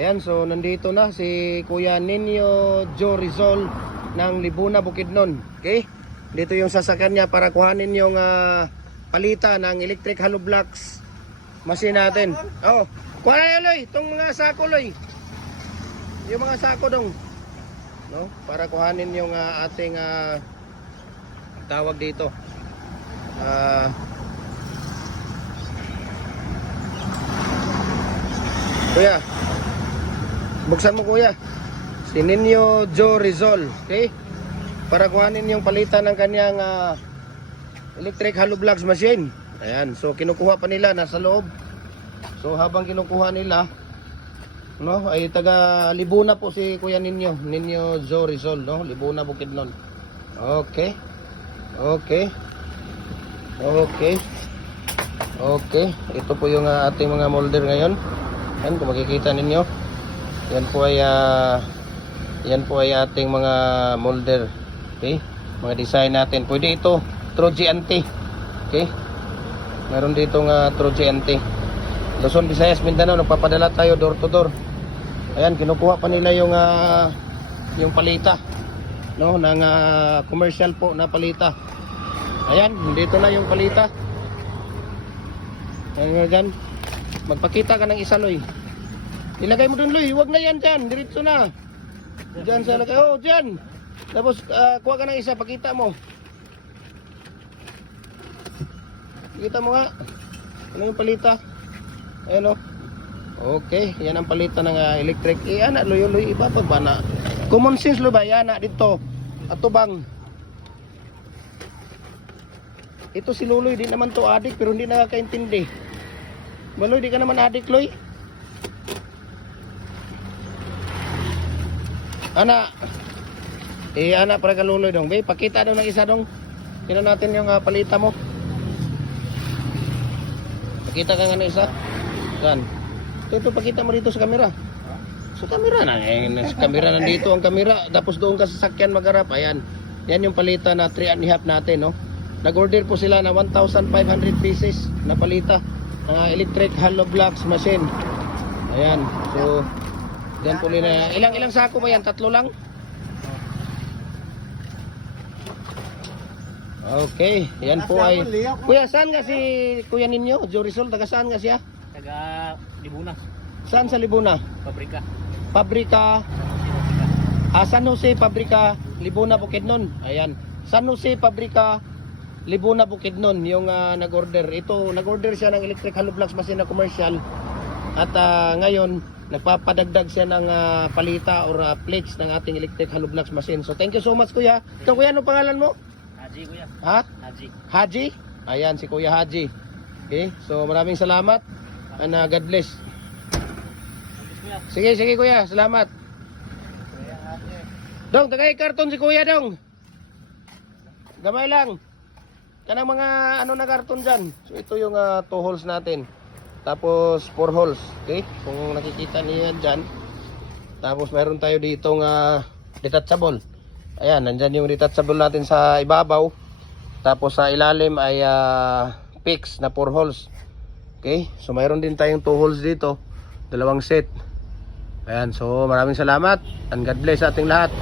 Ayan, so nandito na si Kuya Nino Joe Rizal ng Libuna, Bukidnon. Okay? Dito yung sasakyan niya para kuhanin yung palitan ng electric hollow blocks machine natin. Oh, kuha na yun, Loy. Itong mga sako, Loy. Yung mga sako dong. No? Para kuhanin yung ating tawag dito. Kuya, buksan mo kuya. Si Nino Joe Rizal, okay? Para kuhanin yung palitan ng kanyang electric hollow blocks machine. Ayan, so kinukuha pa nila nasa loob. So habang kinukuha nila, no, ay taga Libuna po si Kuya Nino Joe Rizal, no? Libuna, Bukidnon. Okay. Okay. Okay. Okay, ito po yung ating mga molder ngayon. Yan, kung makikita ninyo, yan po ay ating mga molder. Okay, mga design natin. Pwede ito through GNT. Okay, meron dito through GNT. Luzon, Visayas, Mindanao, nagpapadala tayo door to door. Ayan, kinukuha pa nila yung palita, no, ng commercial po na palita. Ayan, dito na yung palita. Ayan, dyan. Magpakita ka ng isa, Loy. Ilagay mo dun, Loy. Huwag na yan dyan. Diretso na. Dyan sa lagay. Oh, dyan. Tapos, kuha ka ng isa. Pakita mo. Pakita mo nga. Ano yung palita? Ayan, oh. Okay. Yan ang palita ng electric. Anak, Loy, Loy. Iba pa ba na? Common sense, Loy ba? Anak, dito. Atubang. Ito si Luloy. Di naman to adik. Pero hindi nakakaintindi. Maloy, di ka naman adik, Loy. Anak. Anak, para ka Luloy dong. Bay, pakita daw ng isa dong. Sino natin yung palita mo. Pakita ka nga ng isa. Yan. Ito, pakita mo dito sa camera. Sa camera na. Sa camera nandito ang camera. Tapos doon ka sa sakyan magharap. Ayan. Yan yung palita na 3.5 natin, no. Nag-order po sila na 1,500 pieces na palita. Electric hollow blocks machine. Ayan. So, diyan po nila. Ilang sako ba yan? 3 lang? Okay. Yan po ay... Kuya, saan nga si Kuya Nino Joe Rizal? Taga saan nga siya? Taga Libuna. Saan sa Libuna? Pabrika. Pabrika. San Jose, Pabrika, Libuna, Bukidnon. Ayan. San Jose, Pabrika, Libuna, Bukidnon yung nag-order. Ito, nag-order siya ng electric hollow blocks machine na commercial. At ngayon, nagpapadagdag siya ng palita or plates ng ating electric hollow blocks machine. So, thank you so much, Kuya. Ikaw, Kuya, ano pangalan mo? Haji, Kuya. Ha? Haji. Haji? Ayan, si Kuya Haji. Okay, so maraming salamat. And God bless. Sige, sige, Kuya. Salamat. Dong, tagay karton si Kuya, dong. Gamay lang. Kanang mga ano na karton dyan. So ito yung 2 holes natin. Tapos 4 holes. Okay? Kung nakikita niyo yan dyan. Tapos meron tayo ditong detachable. Ayan, nandyan yung detachable natin sa ibabaw. Tapos sa ilalim ay fix na 4 holes. Okay? So mayroon din tayong 2 holes dito. 2 set. Ayan, so maraming salamat. And God bless sa ating lahat.